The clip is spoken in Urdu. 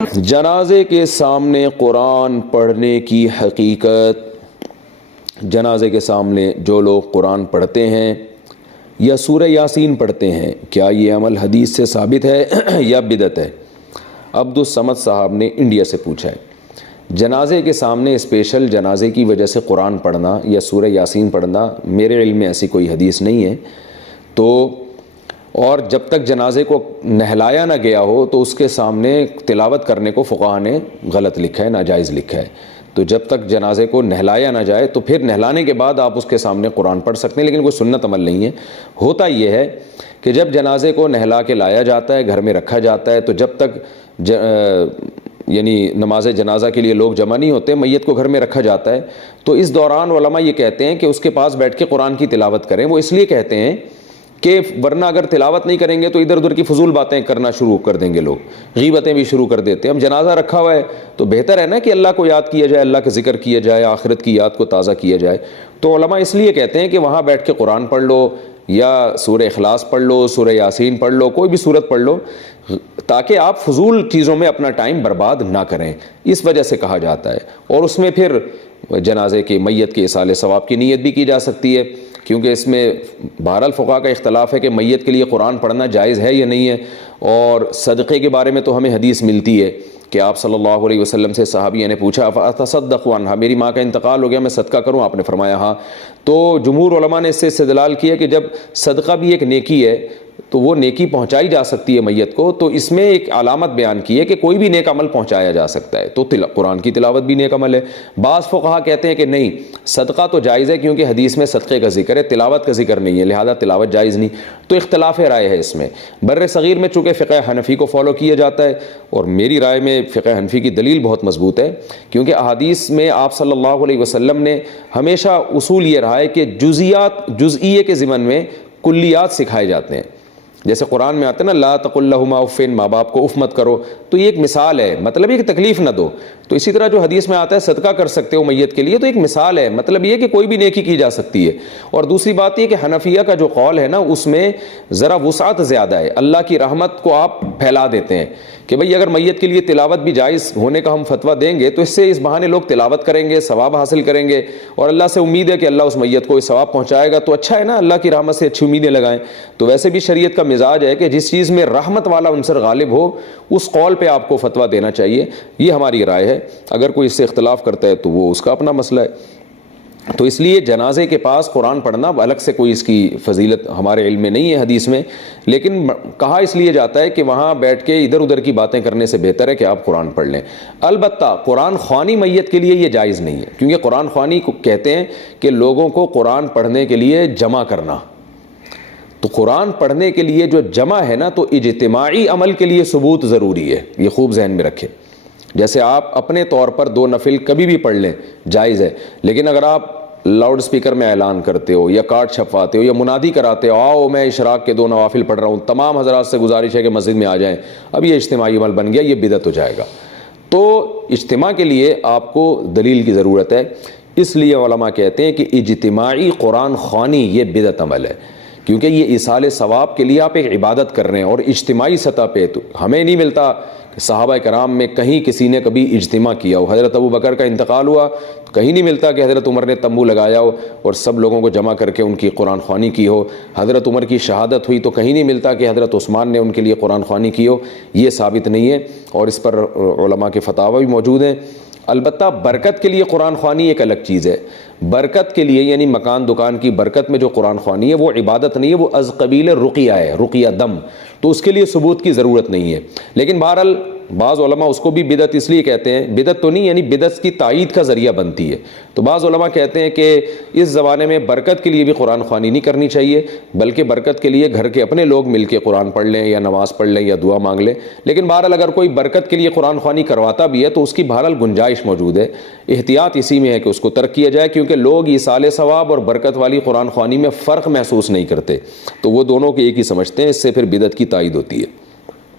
جنازے کے سامنے قرآن پڑھنے کی حقیقت۔ جنازے کے سامنے جو لوگ قرآن پڑھتے ہیں یا سورہ یاسین پڑھتے ہیں، کیا یہ عمل حدیث سے ثابت ہے یا بدعت ہے؟ عبدالصمد صاحب نے انڈیا سے پوچھا ہے۔ جنازے کے سامنے اسپیشل جنازے کی وجہ سے قرآن پڑھنا یا سورہ یاسین پڑھنا میرے علم میں ایسی کوئی حدیث نہیں ہے، تو اور جب تک جنازے کو نہلایا نہ گیا ہو تو اس کے سامنے تلاوت کرنے کو فقہا نے غلط لکھا ہے، ناجائز لکھا ہے۔ تو جب تک جنازے کو نہلایا نہ جائے تو پھر نہلانے کے بعد آپ اس کے سامنے قرآن پڑھ سکتے ہیں، لیکن کوئی سنت عمل نہیں ہے۔ ہوتا یہ ہے کہ جب جنازے کو نہلا کے لایا جاتا ہے، گھر میں رکھا جاتا ہے، تو جب تک یعنی نماز جنازہ کے لیے لوگ جمع نہیں ہوتے، میت کو گھر میں رکھا جاتا ہے، تو اس دوران علماء یہ کہتے ہیں کہ اس کے پاس بیٹھ کے قرآن کی تلاوت کریں۔ وہ اس لیے کہتے ہیں کہ ورنہ اگر تلاوت نہیں کریں گے تو ادھر ادھر کی فضول باتیں کرنا شروع کر دیں گے، لوگ غیبتیں بھی شروع کر دیتے ہیں۔ اب جنازہ رکھا ہوا ہے تو بہتر ہے نا کہ اللہ کو یاد کیا جائے، اللہ کا ذکر کیا جائے، آخرت کی یاد کو تازہ کیا جائے۔ تو علماء اس لیے کہتے ہیں کہ وہاں بیٹھ کے قرآن پڑھ لو یا سورہ اخلاص پڑھ لو، سورہ یاسین پڑھ لو، کوئی بھی سورت پڑھ لو، تاکہ آپ فضول چیزوں میں اپنا ٹائم برباد نہ کریں، اس وجہ سے کہا جاتا ہے۔ اور اس میں پھر جنازے کے میت کے ایصال ثواب کی نیت بھی کی جا سکتی ہے، کیونکہ اس میں بہرحال فقہا کا اختلاف ہے کہ میت کے لیے قرآن پڑھنا جائز ہے یا نہیں ہے۔ اور صدقے کے بارے میں تو ہمیں حدیث ملتی ہے کہ آپ صلی اللہ علیہ وسلم سے صحابیہ نے پوچھا فاتصدق عنہا، میری ماں کا انتقال ہو گیا، میں صدقہ کروں؟ آپ نے فرمایا ہاں۔ تو جمہور علماء نے اس سے استدلال کیا کہ جب صدقہ بھی ایک نیکی ہے تو وہ نیکی پہنچائی جا سکتی ہے میت کو، تو اس میں ایک علامت بیان کی ہے کہ کوئی بھی نیک عمل پہنچایا جا سکتا ہے، تو قرآن کی تلاوت بھی نیک عمل ہے۔ بعض فقہا کہتے ہیں کہ نہیں، صدقہ تو جائز ہے کیونکہ حدیث میں صدقے کا ذکر ہے، تلاوت کا ذکر نہیں ہے، لہذا تلاوت جائز نہیں۔ تو اختلاف رائے ہے اس میں۔ بر صغیر میں چونکہ فقہ حنفی کو فالو کیا جاتا ہے، اور میری رائے میں فقہ حنفی کی دلیل بہت مضبوط ہے، کیونکہ احادیث میں آپ صلی اللہ علیہ وسلم نے ہمیشہ اصول یہ رہا ہے کہ جزئیے کے ضمن میں کلیات سکھائے جاتے ہیں۔ جیسے قرآن میں آتا ہے نا لا تقل لہما اف، ماں باپ کو اف مت کرو، تو یہ ایک مثال ہے، مطلب یہ کہ تکلیف نہ دو۔ تو اسی طرح جو حدیث میں آتا ہے صدقہ کر سکتے ہو میت کے لیے، تو ایک مثال ہے، مطلب یہ کہ کوئی بھی نیکی کی جا سکتی ہے۔ اور دوسری بات یہ کہ حنفیہ کا جو قول ہے نا، اس میں ذرا وسعت زیادہ ہے، اللہ کی رحمت کو آپ پھیلا دیتے ہیں کہ بھئی اگر میت کے لیے تلاوت بھی جائز ہونے کا ہم فتویٰ دیں گے تو اس سے اس بہانے لوگ تلاوت کریں گے، ثواب حاصل کریں گے، اور اللہ سے امید ہے کہ اللہ اس میت کو ثواب پہنچائے گا، تو اچھا ہے نا، اللہ کی رحمت سے اچھی امیدیں لگائیں۔ تو ویسے بھی شریعت کا مزاج ہے کہ جس چیز میں رحمت والا عنصر غالب ہو اس قول پہ آپ کو فتویٰ دینا چاہیے، یہ ہماری رائے ہے۔ اگر کوئی اس سے اختلاف کرتا ہے تو وہ اس کا اپنا مسئلہ ہے۔ تو اس لیے جنازے کے پاس قرآن پڑھنا الگ سے کوئی اس کی فضیلت ہمارے علم میں نہیں ہے حدیث میں، لیکن کہا اس لیے جاتا ہے کہ وہاں بیٹھ کے ادھر ادھر کی باتیں کرنے سے بہتر ہے کہ آپ قرآن پڑھ لیں۔ البتہ قرآن خوانی میت کے لیے یہ جائز نہیں ہے، کیونکہ قرآن خوانی کو کہتے ہیں کہ لوگوں کو قرآن پڑھنے کے لیے جمع کرنا۔ تو قرآن پڑھنے کے لیے جو جمع ہے نا، تو اجتماعی عمل کے لیے ثبوت ضروری ہے، یہ خوب ذہن میں رکھیں۔ جیسے آپ اپنے طور پر 2 نفل کبھی بھی پڑھ لیں، جائز ہے، لیکن اگر آپ لاؤڈ سپیکر میں اعلان کرتے ہو یا کارڈ چھپواتے ہو یا منادی کراتے ہو آؤ میں اشراق کے 2 نوافل پڑھ رہا ہوں، تمام حضرات سے گزارش ہے کہ مسجد میں آ جائیں، اب یہ اجتماعی عمل بن گیا، یہ بدعت ہو جائے گا۔ تو اجتماع کے لیے آپ کو دلیل کی ضرورت ہے، اس لیے علماء کہتے ہیں کہ اجتماعی قرآن خوانی یہ بدعت عمل ہے، کیونکہ یہ ایصال ثواب کے لیے آپ ایک عبادت کر رہے ہیں، اور اجتماعی سطح پہ تو ہمیں نہیں ملتا کہ صحابہ کرام میں کہیں کسی نے کبھی اجتماع کیا ہو۔ حضرت ابو بکر کا انتقال ہوا تو کہیں نہیں ملتا کہ حضرت عمر نے تمبو لگایا ہو اور سب لوگوں کو جمع کر کے ان کی قرآن خوانی کی ہو۔ حضرت عمر کی شہادت ہوئی تو کہیں نہیں ملتا کہ حضرت عثمان نے ان کے لیے قرآن خوانی کی ہو، یہ ثابت نہیں ہے، اور اس پر علماء کے فتاوی بھی موجود ہیں۔ البتہ برکت کے لیے قرآن خوانی ایک الگ چیز ہے۔ برکت کے لیے یعنی مکان دکان کی برکت میں جو قرآن خوانی ہے وہ عبادت نہیں ہے، وہ از قبیل رقیہ ہے، رقیہ دم، تو اس کے لیے ثبوت کی ضرورت نہیں ہے۔ لیکن بہرحال بعض علماء اس کو بھی بدعت اس لیے کہتے ہیں، بدعت تو نہیں یعنی بدعت کی تائید کا ذریعہ بنتی ہے۔ تو بعض علماء کہتے ہیں کہ اس زمانے میں برکت کے لیے بھی قرآن خوانی نہیں کرنی چاہیے، بلکہ برکت کے لیے گھر کے اپنے لوگ مل کے قرآن پڑھ لیں یا نماز پڑھ لیں یا دعا مانگ لیں۔ لیکن بہرحال اگر کوئی برکت کے لیے قرآن خوانی کرواتا بھی ہے تو اس کی بہرحال گنجائش موجود ہے، احتیاط اسی میں ہے کہ اس کو ترک کیا جائے، کیونکہ لوگ ایصال ثواب اور برکت والی قرآن خوانی میں فرق محسوس نہیں کرتے، تو وہ دونوں کو ایک ہی سمجھتے ہیں، اس سے پھر بدعت کی تائید ہوتی ہے۔